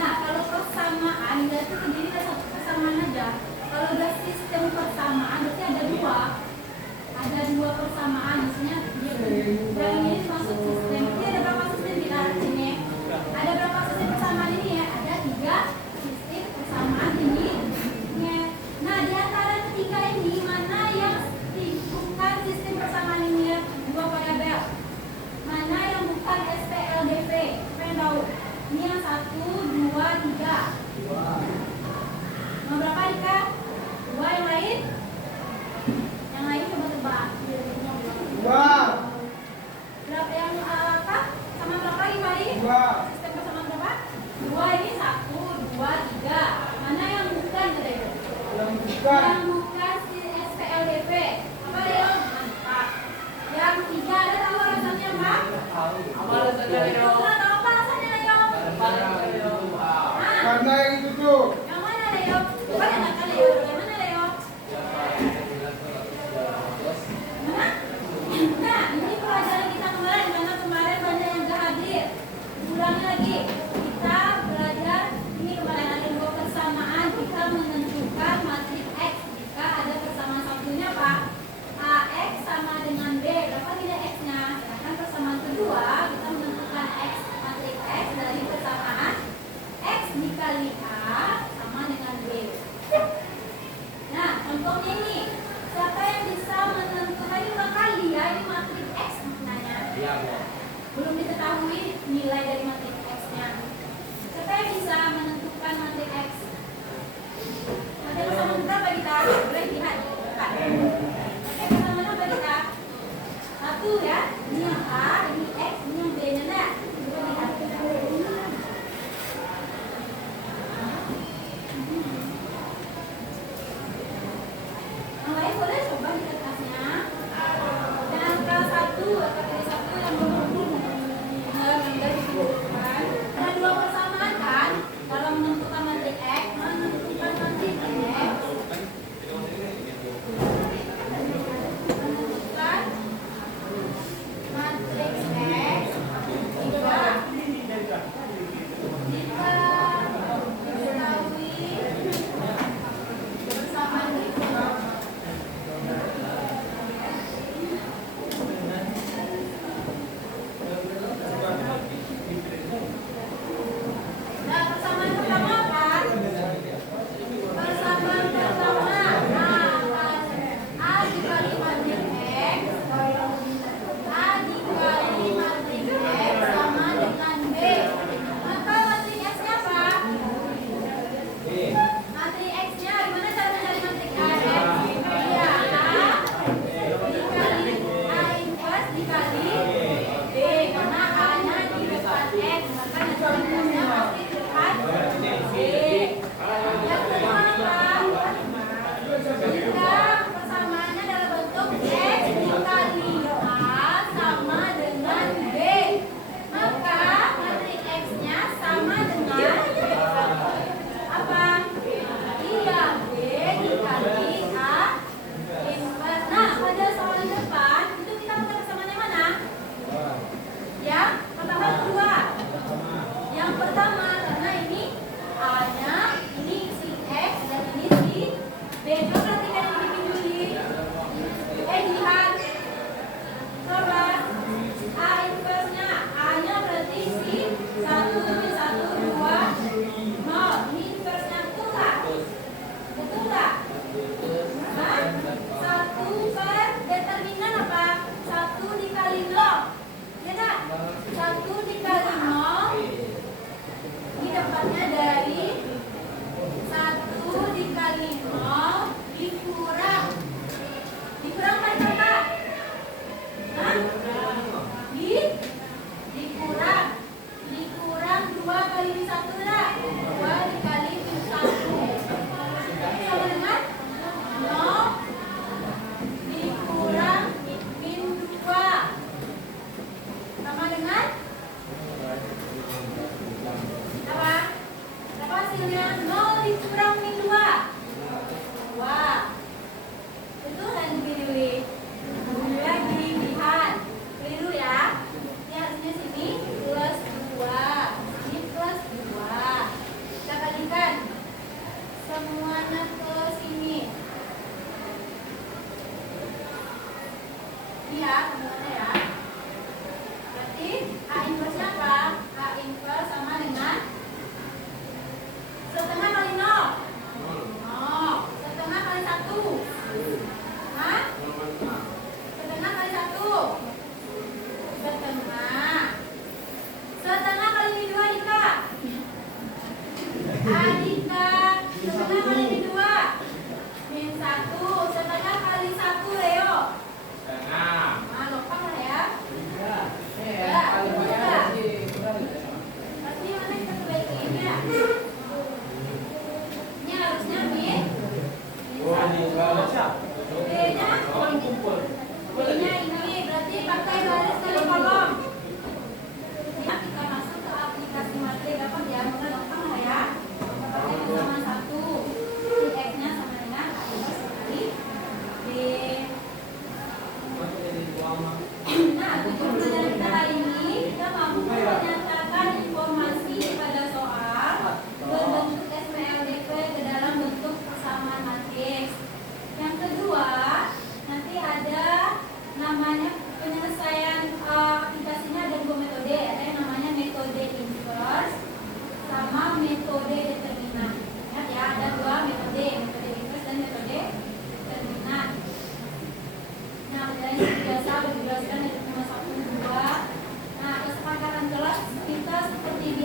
Nah, kalau persamaan berarti terdiri dari satu persamaan aja. Kalau udah sistem persamaan berarti ada dua persamaan, misalnya yang ini masuk sistem. Ini ada berapa sistem kita sini? Ada berapa sistem persamaan ini ya? Ada 3 sistem persamaan ini. Nah, di antara ketiga ini mana yang bukan sistem persamaan ini ya? 2 variabel. Mana yang bukan SPLDV? Siapa yang tahu? Ini yang 1, 2, 3. Mau berapa Dika? 2 yang lain? Yang lain coba tebak. 2. Berapa yang apa? Sama berapa lagi Mari? 2. Sistem persamaan berapa? 2 ini 1, 2, 3. Mana yang bukan tadi? Yang bukan. Yang bukan si SPLDV. Apa Leo? Mantap. Yang 3 ada tahu alasannya apa? Apa alasannya Leo? Tahu apa alasannya Leo? Karena yang itu tuh. Yang mana Leo? Coba yang kali Leo. Yang mana Leo? Mana? Nah, ini pelajaran kita kemarin karena kemarin banyak yang gak hadir. Ulangi lagi. Kita belajar ini kemarin ada 2 persamaan. Kita menentukan matriks X jika ada persamaan satunya Pak. AX sama dengan B. Berapa tidak X-nya? Sedangkan persamaan kedua kita menentukan X matriks X dari persamaan X dikali A sama dengan B. Nah, contohnya ini. Siapa yang bisa menentukan ini ulang kali ya? Ini matriks X maknanya. Iya, Bu. Belum diketahui nilai dari matriks X-nya. Siapa yang bisa menentukan matriks X? Matriks persamaan berapa kita? Boleh lihat. Matriks persamaan apa kita? 1 ya. Ini yang A, ini X, ini yang B-nya. Nah, coba lihat. Yang lain boleh coba lihat kelasnya. Dan kelas 1 atau kelas 1 yang belum dari disebutkan. Ada 2 persamaan kan? Dalam menentukan matriks X, menentukan matriks X. Menentukan matriks X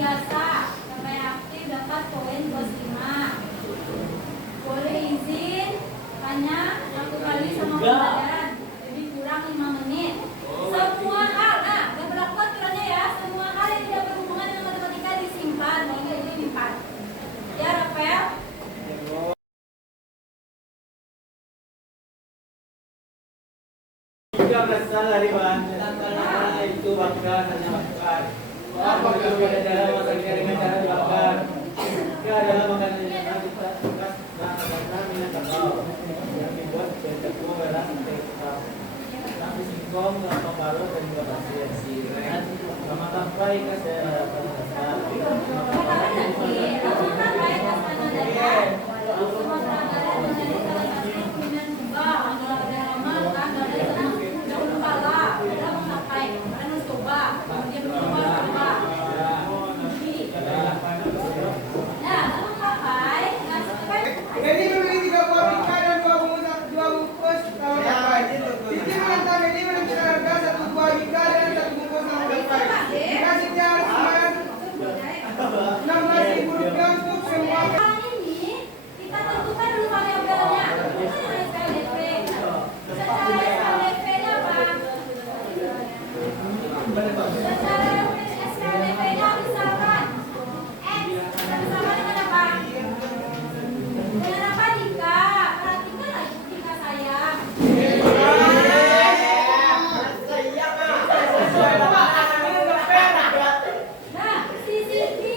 biasa, sampai aktif dapat poin plus 5. Boleh izin tanya satu kali sama pelajaran, jadi kurang 5 menit. Semua hal, nah, udah berlaku aturannya ya. Semua hal yang tidak berhubungan dengan matematika disimpan, kalau enggak itu disimpan. Ya, Rafael. Jika berasal dari bahan itu bakar hanya bakar. Apa yang ada dalam masak dengan cara dibakar? Jika adalah makanan yang kita suka dan minyak kakao yang dibuat dari tepung beras sampai kakao. Tapi singkong, kelapa parut dan juga pasir. Sama sampai ke Jadi memiliki 3 buah bingkai dan 2 bungkus tahu apa? Siti mengantar ini menentukan harga 1 buah bingkai dan 1 bungkus tahu apa? Jika Siti harus bayar Rp16.000 untuk semua. Hal ini kita tentukan dulu variabelnya. SPLDP. Secara SPLDP-nya apa? Secara SPLDP-nya misalkan X bersama dengan apa? Dengan apa Dika? Perhatikan lagi Dika sayang. Nah, si Siti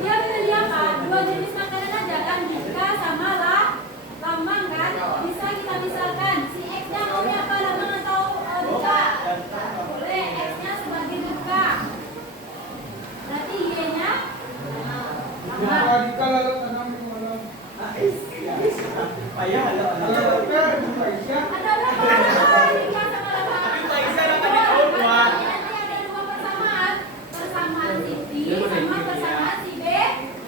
dia beli apa? 2 jenis makanan aja kan, Dika sama Lamang kan? Bisa kita misalkan si X-nya maunya apa, Lamang atau Dika? Boleh, X-nya sebagai Dika. Berarti Y-nya Lamang. Jika lalu tanam di malam. payah ada. Kalau Rafael jumpa Isya. Ada berapa Dika sama Lamang? Nanti ada 2 persamaan. Persamaan si D sama persamaan si B.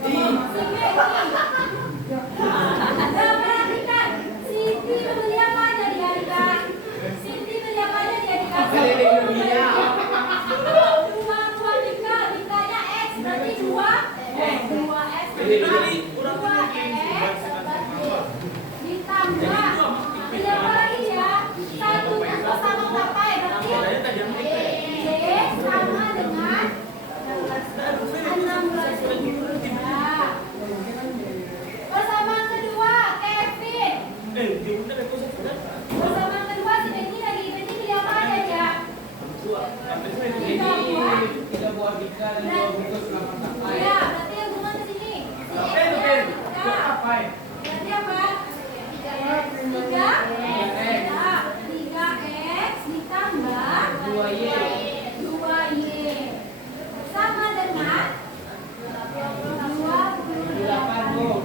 Si B ini. Nah, perhatikan. Siti membeli apa aja dia Dika? Siti beli apa aja dia Dika? Dua buah Dika, Dikanya X berarti 2 X. 2X ditambah beli apa lagi dia? 1 bungkus sama tapai berarti Y sama dengan 16.000 rupiah. Persamaan kedua Kevin. Persamaan kedua si Benny lagi. Benny beli apa aja dia? 3 buah. 3 buah bingkai dan 2 bungkus kelapa tapai. Iya, berarti yang hubungan ke sini. Si X-nya 3. Berarti apa? 3X ditambah 2Y sama dengan 20.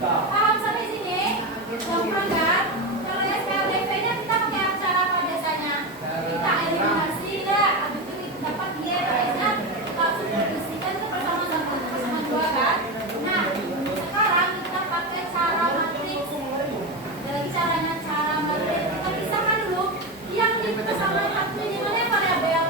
Paham sampai sini? Gampang kan? Kalau SPLDP-nya kita pakai cara apa biasanya? Kita eliminasi enggak? Habis itu kita dapat Y, X-nya langsung dibersihkan ke persamaan 1 persamaan 2 kan? Nah, sekarang kita pakai cara matriks. Ada lagi caranya cara matriks. Kita pisahkan dulu yang di persamaan 1 ini mana yang variabel?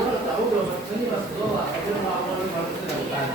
tahu belum? Ini masuk doa. Itu mau dilakukan.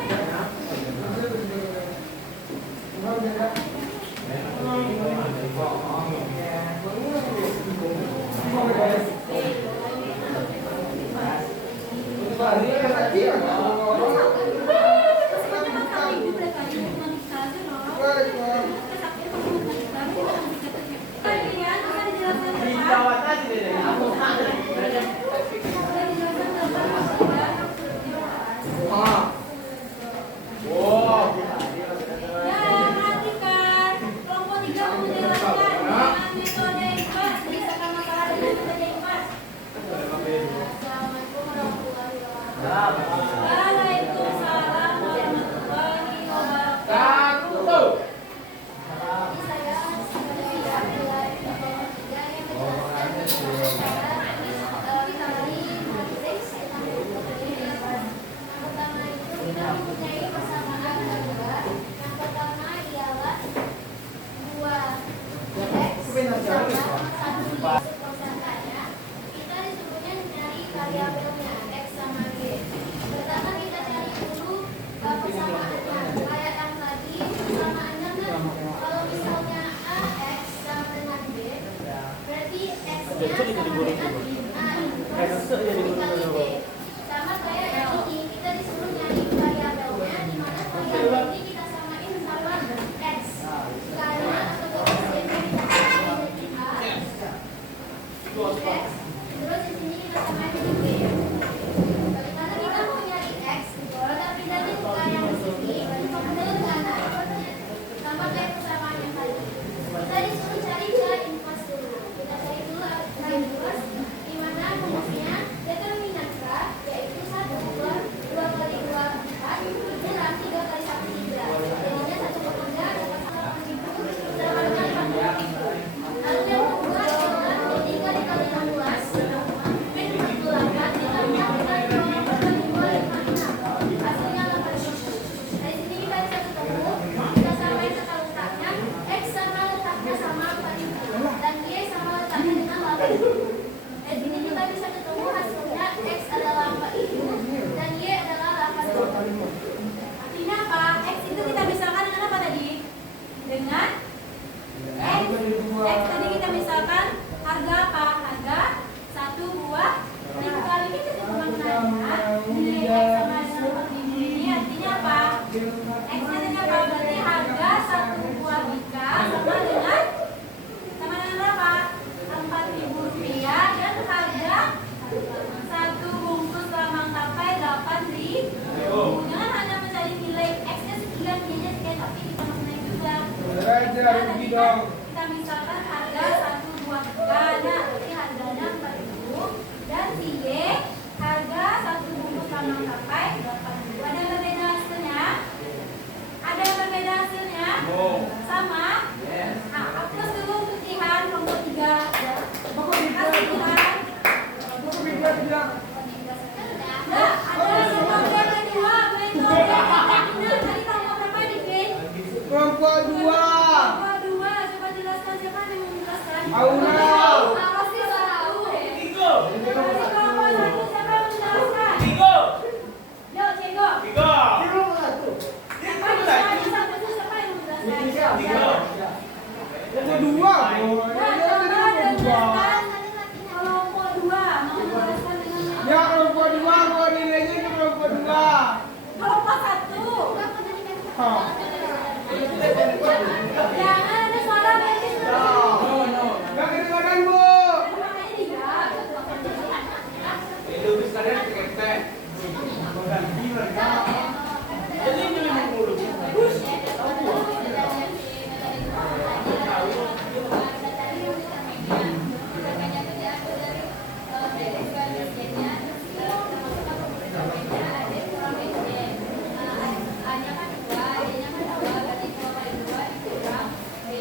Waalaikumsalam warahmatullahi wabarakatuh. Kita disuruhnya nyari variabelnya X sama Y. Pertama kita cari dulu persamaannya. Kayak yang tadi persamaannya kan kalau misalnya AX sama dengan B, berarti X-nya sama dengan A dikali B. Sama kayak yang ini, kita disuruh nyari variabelnya, di mana variabel ini kita samain sama X. Karena atau X ini kita samain dengan A. X. Terus di sini kita samain dengan B. Karena kita mau nyari X, kita pindahin ke yang di sini, kemudian ke kanan. Sama kayak persamaan yang tadi. Kita disuruh cari ke inverse dulu. Kita cari dulu ke inverse, di mana rumusnya determinan K, yaitu 1 per 2 kali 2, 4, kurang 3 kali 1, 3. Jadinya 1 per 3 dapat 8.000 sama dengan 80.000. Lalu yang kedua adalah 3 dikali 16 min 48 ditambah dengan 2 per 256. Hasilnya 8.000. Dari sini kita bisa ketemu, kita samain tata letaknya, X sama letaknya sama 4.000 dan Y sama letaknya dengan 8.000. Dari sini kita bisa ketemu hasilnya X adalah 4.000 dan Y adalah 8.000. Artinya apa? X itu kita misalkan dengan apa tadi? Dengan X tadi kita misalkan harga apa? Harga 1 buah dikali kita pemaknaannya nilai X sama dengan 4.000 ini artinya apa? X nya dengan apa? Berarti harga 1 buah bika sama dengan berapa? 4.000 rupiah dan harga 1 bungkus lamang tapai 8.000. Jangan hanya mencari nilai X nya sekian, Y nya sekian, tapi kita maknai juga. Rugi dong. Kita misalkan harga 1 buah bika, nah berarti harganya 4.000 dan si Y harga 1 bungkus lamang tapai 8.000. Ada yang berbeda hasilnya? Ada yang berbeda hasilnya? Sama? Nah, hapus dulu putihan kelompok 3. Hasilkan. Nah, ada metode kedua, metode determinan. Tadi kamu berapa dik? Kelompok 2. Kelompok 2. Coba jelaskan, siapa yang mau menjelaskan? Aura. Pasti tahu. Tiga. Masih kelompok 1, siapa yang menjelaskan? Tiga. Yuk, Cenggo. Tiga. Siapa yang satu itu siapa yang menjelaskan? Tiga. Kelompok 2. Nah, coba dengarkan kelompok 2. Mau menjelaskan dengan Ya kelompok 2, kok nilainya ke kelompok 2. kelompok 1. Hah. Jangan ada suara berisik terus. Gak kedengaran, Bu. Makanya tidak. Itu bisa dari ketek. Jadi milih mulu. A-nya kan 2, Y-nya kan 2, berarti 2 kali 2 dikurang B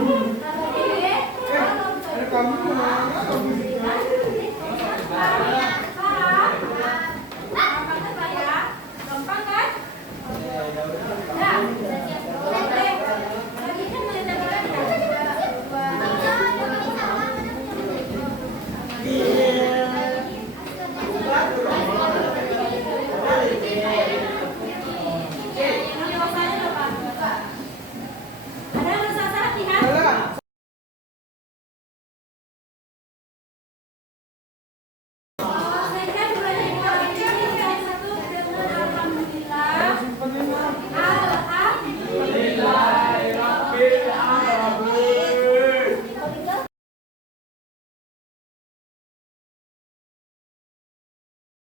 Kata dia, kalau Ada kamu mana? Kamu